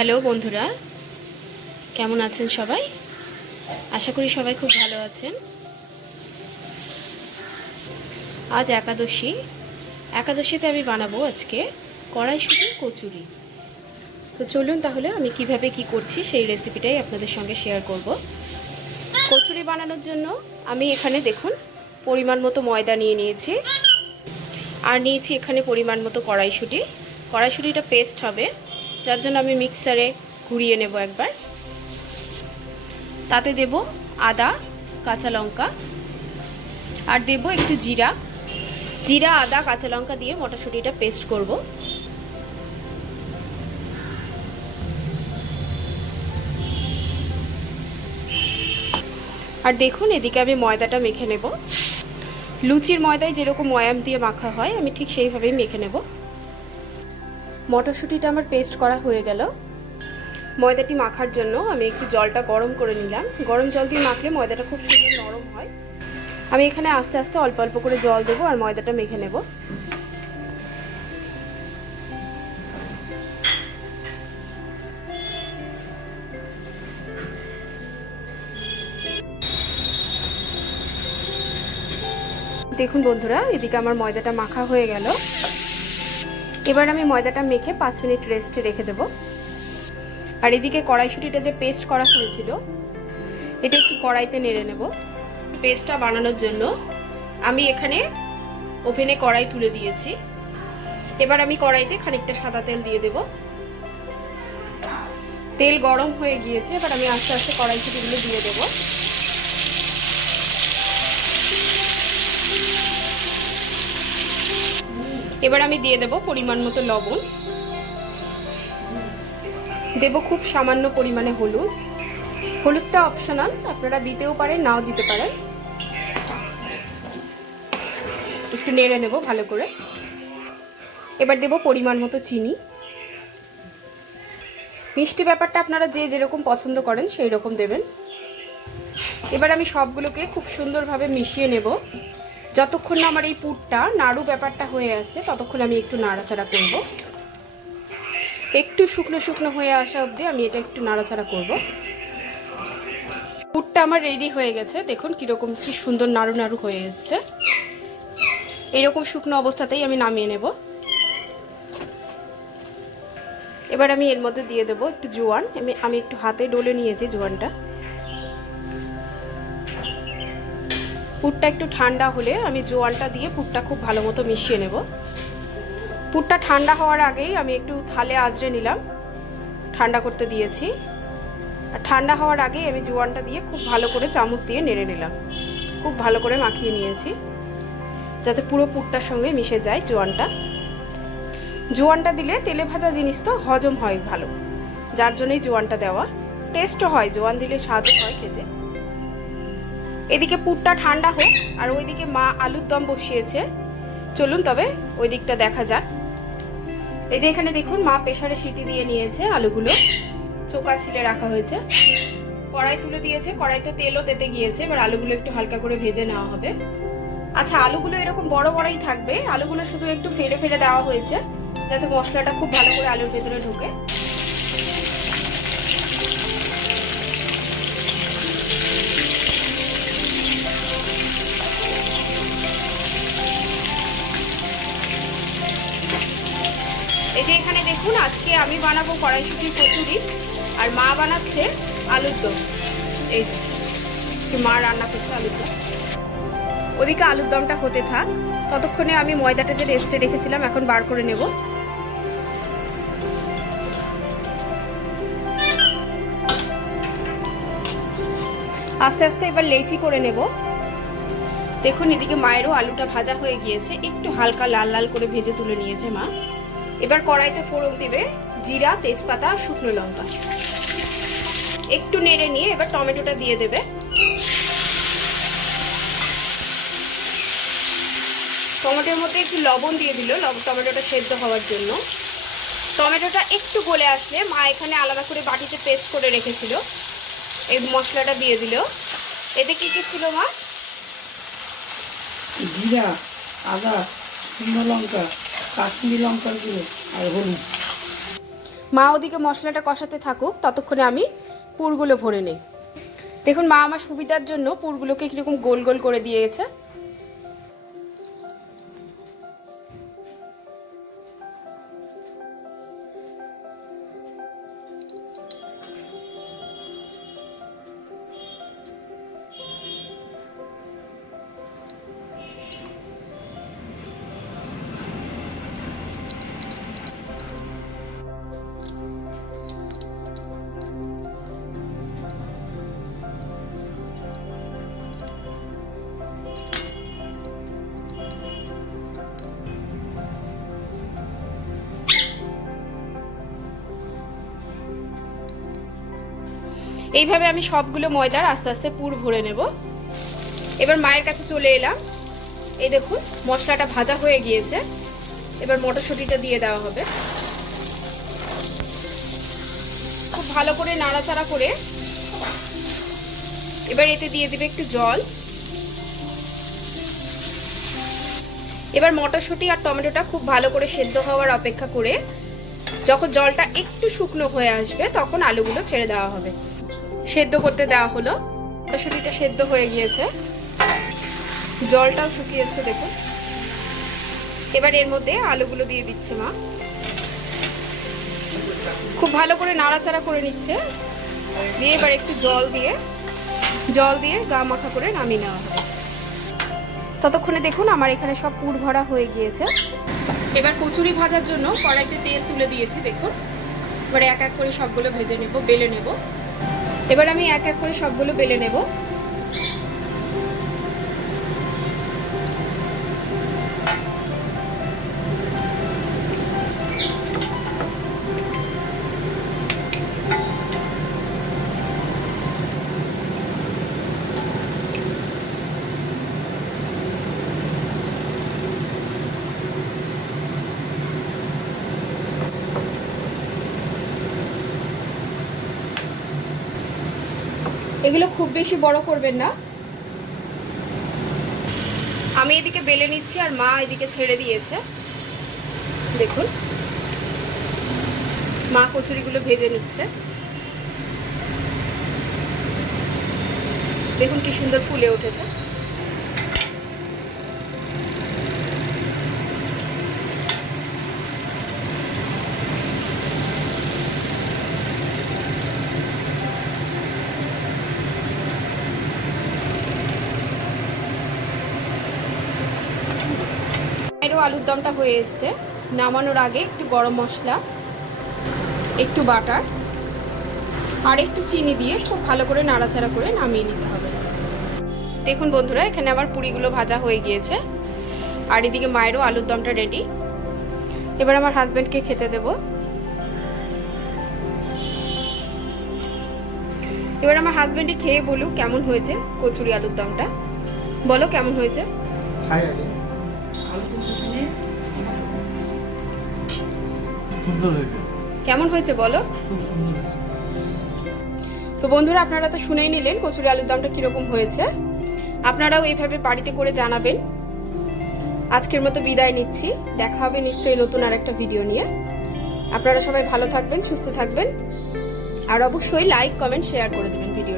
Hello বন্ধুরা, কেমন আছেন সবাই? আশা করি সবাই খুব ভালো আছেন। আজ একাদশীতে আমি বানাবো আজকে কড়াইশুঁটির কচুরি। তো চলুন তাহলে আমি কিভাবে কি করছি সেই রেসিপিটাই আপনাদের সঙ্গে শেয়ার করব। কচুরি বানানোর জন্য আমি এখানে দেখুন পরিমাণ মতো ময়দা নিয়ে নিয়েছি, আর নিয়েছি এখানে পরিমাণ মতো কড়াইশুঁটিটা পেস্ট হবে, যার জন্য আমি মিক্সারে ঘুরিয়ে নেব একবার। তাতে দেব আদা, কাঁচা লঙ্কা, আর দেব একটু জিরা আদা কাঁচা লঙ্কা দিয়ে মটরশুঁটিটা পেস্ট করব। আর দেখুন এদিকে আমি ময়দাটা মেখে নেব। লুচির ময়দায় যেরকম ময়াম দিয়ে মাখা হয় আমি ঠিক সেইভাবেই মেখে নেব। মটরশুঁটিটা আমার পেস্ট করা হয়ে গেল। ময়দাটি মাখার জন্য আমি একটু জলটা গরম করে নিলাম। গরম জল দিয়ে মাখলে ময়দাটা খুব সুন্দর নরম হয়। আমি এখানে আস্তে আস্তে অল্প অল্প করে জল দেবো আর ময়দাটা মেখে নেব। দেখুন বন্ধুরা, এদিকে আমার ময়দাটা মাখা হয়ে গেল। এবার আমি ময়দাটা মেখে 5 মিনিট রেস্টে রেখে দেব। আর এদিকে কড়াইশুঁটিটা যে পেস্ট করা হয়েছিল এটা একটু কড়াইতে নেড়ে নেব। পেস্টটা বানানোর জন্য আমি এখানে ওভেনে কড়াই তুলে দিয়েছি। এবার আমি কড়াইতে খানিকটা সাদা তেল দিয়ে দেব। তেল গরম হয়ে গিয়েছে, এবার আমি আস্তে আস্তে কড়াইশুঁটিগুলো দিয়ে দেব। এবার আমি দিয়ে দেব পরিমাণ মতো লবণ, দেব খুব সামান্য পরিমাণে হলুদটা অপশনাল, আপনারা দিতেও পারেন নাও দিতে পারেন। একটু নেড়ে নেব ভালো করে। এবার দেব পরিমাণ মতো চিনি। মিষ্টি ব্যাপারটা আপনারা যে যেরকম পছন্দ করেন সেই রকম দেবেন। এবার আমি সবগুলোকে খুব সুন্দরভাবে মিশিয়ে নেব। যতক্ষণ না আমার এই পুরটা নাড়ু ব্যাপারটা হয়ে আসছে ততক্ষণ আমি একটু নাড়াচাড়া করব। একটু শুকনো শুকনো হয়ে আসা অবধি আমি এটা একটু নাড়াচাড়া করব। পুরটা আমার রেডি হয়ে গেছে। দেখুন কীরকম কি সুন্দর নাড়ু নাড়ু হয়ে এসছে। এইরকম শুকনো অবস্থাতেই আমি নামিয়ে নেব। এবার আমি এর মধ্যে দিয়ে দেবো একটু জোয়ান। আমি একটু হাতে ডলে নিয়েছি জোয়ানটা। পুরটা একটু ঠান্ডা হলে আমি জোয়ানটা দিয়ে পুরটা খুব ভালো মতো মিশিয়ে নেব। পুরটা ঠান্ডা হওয়ার আগেই আমি একটু থালে আঁচড়ে নিলাম, ঠান্ডা করতে দিয়েছি। আর ঠান্ডা হওয়ার আগেই আমি জোয়ানটা দিয়ে খুব ভালো করে চামচ দিয়ে নেড়ে নিলাম। খুব ভালো করে মাখিয়ে নিয়েছি যাতে পুরো পুরটার সঙ্গে মিশে যায় জোয়ানটা দিলে তেলে ভাজা জিনিস তো হজম হয় ভালো, যার জন্যই জোয়ানটা দেওয়া। টেস্টও হয়, জোয়ান দিলে স্বাদও হয় খেতে। এদিকে পুরটা ঠান্ডা হোক, আর ওইদিকে মা আলুর দম বসিয়েছে। চলুন তবে ওই দিকটা দেখা যাক। এই যে এখানে দেখুন মা প্রেসারে সিটি দিয়ে নিয়েছে, আলুগুলো চোকা ছিলে রাখা হয়েছে। কড়াই তুলে দিয়েছে, কড়াইতে তেলও তেতে গিয়েছে। এবার আলুগুলো একটু হালকা করে ভেজে নেওয়া হবে। আচ্ছা, আলুগুলো এরকম বড় বড়ই থাকবে। আলুগুলো শুধু একটু ফেলে ফেলে দেওয়া হয়েছে যাতে মশলাটা খুব ভালো করে আলুর ভেতরে ঢোকে। এই যে এখানে দেখুন আজকে আমি বানাবো কড়াইশুঁটির কচুরি, আর মা বানাচ্ছে আলুর দম। এই যে মা রান্না করছে আলুর দম। ওদিকে আলুর দমটা হতে থাক, ততক্ষণে আমি ময়দাটা যে রেস্টে রেখেছিলাম এখন বার করে নেব। আস্তে আস্তে এবার লেচি করে নেব। দেখুন এদিকে মায়েরও আলুটা ভাজা হয়ে গিয়েছে, একটু হালকা লাল লাল করে ভেজে তুলে নিয়েছে মা। এবার কড়াইতে ফোড়ন দিবে জিরা, তেজপাতা আর শুকনো লঙ্কা। একটু নেড়ে নিয়ে এবার টমেটোটা দিয়ে দেবে। টমেটোর মধ্যে একটু লবণ দিয়ে দিল টমেটোটা সেদ্ধ হওয়ার জন্য। টমেটোটা একটু গলে আসলে মা এখানে আলাদা করে বাটিতে পেস্ট করে রেখেছিল, এই মশলাটা দিয়ে দিল। এতে কি কি ছিল মা? জিরা, আদা, শুকনো লঙ্কা, কাশ্মীরি লঙ্কার গুঁড়ো আর হলুদ। মা ওদিকে মশলাটা কষাতে থাকুক, ততক্ষণে আমি পুরগুলো ভরে নেই। দেখুন মা আমার সুবিধার জন্য পুরগুলোকে কীরকম গোল গোল করে দিয়েছে। এইভাবে আমি সবগুলো ময়দার আস্তে আস্তে পুর ভরে নেব। এবার মায়ের কাছে চলে এলাম। এই দেখুন মশলাটা ভাজা হয়ে গিয়েছে। এবার মটরশুঁটিটা দিয়ে দেওয়া হবে। খুব ভালো করে নাড়াচাড়া করে এবার এতে দিয়ে দেবে একটু জল। এবার মটরশুঁটি আর টমেটোটা খুব ভালো করে সেদ্ধ হওয়ার অপেক্ষা করে যখন জলটা একটু শুকনো হয়ে আসবে তখন আলুগুলো ছেড়ে দেওয়া হবে। সেদ্ধ করতে দেওয়া হলো। মটরশুঁটিটা সেদ্ধ হয়ে গিয়েছে, জলটাও শুকিয়েছে দেখুন। এবার এর মধ্যে আলুগুলো দিয়ে দিচ্ছে মা। খুব ভালো করে নাড়াচাড়া করে নিচ্ছে। দিয়ে এবার একটু জল দিয়ে গা মাখা করে নামিয়ে নেওয়া হবে। ততক্ষণে দেখুন আমার এখানে সব পুর ভরা হয়ে গিয়েছে। এবার কচুরি ভাজার জন্য কড়াইতে তেল তুলে দিয়েছি দেখুন। এবার এক এক করে সবগুলো ভেজে নেব, বেলে নেব। এবার আমি এক এক করে সবগুলো বেলে নেব। এগুলো খুব বেশি বড় করবেন না। আমি এদিকে বেলে নিচ্ছি আর মা এদিকে ছেড়ে দিয়েছে। দেখুন মা কচুরিগুলো ভেজে নিচ্ছে। দেখুন কি সুন্দর ফুলে উঠেছে। আলুর দমটা হয়ে এসছে। নামানোর আগে একটু গরম মশলা, একটু বাটার আর একটু চিনি দিয়ে খুব ভালো করে নাড়াচাড়া করে নামিয়ে নিতে হবে। দেখুন বন্ধুরা এখানে আমার পুরিগুলো ভাজা হয়ে গিয়েছে আর এদিকে মায়েরও আলুর দমটা রেডি। এবার আমার হাজবেন্ডকে খেতে দেব। এবার আমার হাজবেন্ডই খেয়ে বলুক কেমন হয়েছে কচুরি আলুর দমটা। বলো কেমন হয়েছে। কেমন হয়েছে বলো। তো বন্ধুরা আপনারা তো শুনেই নিলেন কচুরি আলুর দমটা কিরকম হয়েছে। আপনারাও এইভাবে বাড়িতে করে জানাবেন। আজকের মতো বিদায় নিচ্ছি। দেখা হবে নিশ্চয়ই নতুন আর একটা ভিডিও নিয়ে। আপনারা সবাই ভালো থাকবেন, সুস্থ থাকবেন আর অবশ্যই লাইক, কমেন্ট, শেয়ার করে দেবেন ভিডিও।